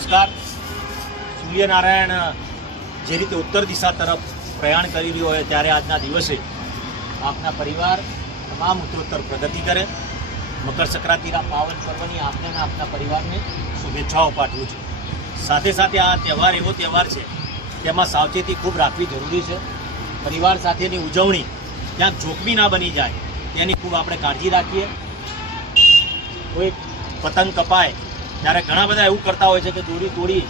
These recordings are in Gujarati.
નમસ્કાર. સૂર્યનારાયણ, જે રીતે ઉત્તર દિશા તરફ પ્રયાણ કરી રહ્યો હોય ત્યારે આજના દિવસે આપના પરિવાર, તમામ ઉત્તરોત્તર પ્રગતિ કરે. મકર સંક્રાંતિના પાવન પર્વની આપને અને આપના પરિવારને શુભેચ્છાઓ પાઠવું છું. સાથે સાથે આ તહેવાર એવો તહેવાર છે, તેમાં સાવચેતી ખૂબ રાખવી જરૂરી છે. પરિવાર સાથેની ઉજવણી ક્યાંક જોખમી ના બની જાય, તેની ખૂબ આપણે કાળજી રાખીએ. કોઈ પતંગ કપાય ત્યારે ઘણા બધા એવું કરતા હોય છે કે દોરી તોડી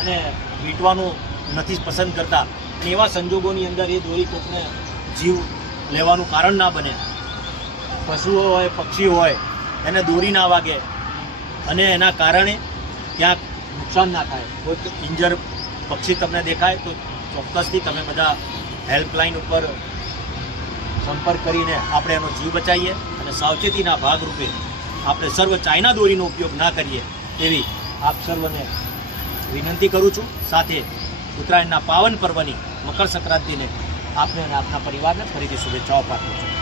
અને વીંટવાનું નથી પસંદ કરતા. એવા સંજોગોની અંદર એ દોરી કોકને જીવ લેવાનું કારણ ના બને. પશુઓ હોય પક્ષી હોય, એને દોરી ના વાગે અને એના કારણે ક્યાંક નુકસાન ના થાય. કોઈ ઇન્જર પક્ષી તમને દેખાય તો ચોક્કસથી તમે બધા હેલ્પલાઇન ઉપર સંપર્ક કરીને આપણે એનો જીવ બચાવીએ અને સાવચેતીના ભાગરૂપે આપણે સર્વ ચાઇના દોરીનો ઉપયોગ ના કરીએ. તેવી આપ સર્વને વિનંતી કરું છું. સાથે ઉત્તરાયણના પાવન પર્વની મકર સંક્રાંતિને આપને અને આપના પરિવારને ફરીથી શુભેચ્છાઓ પાઠવું છું.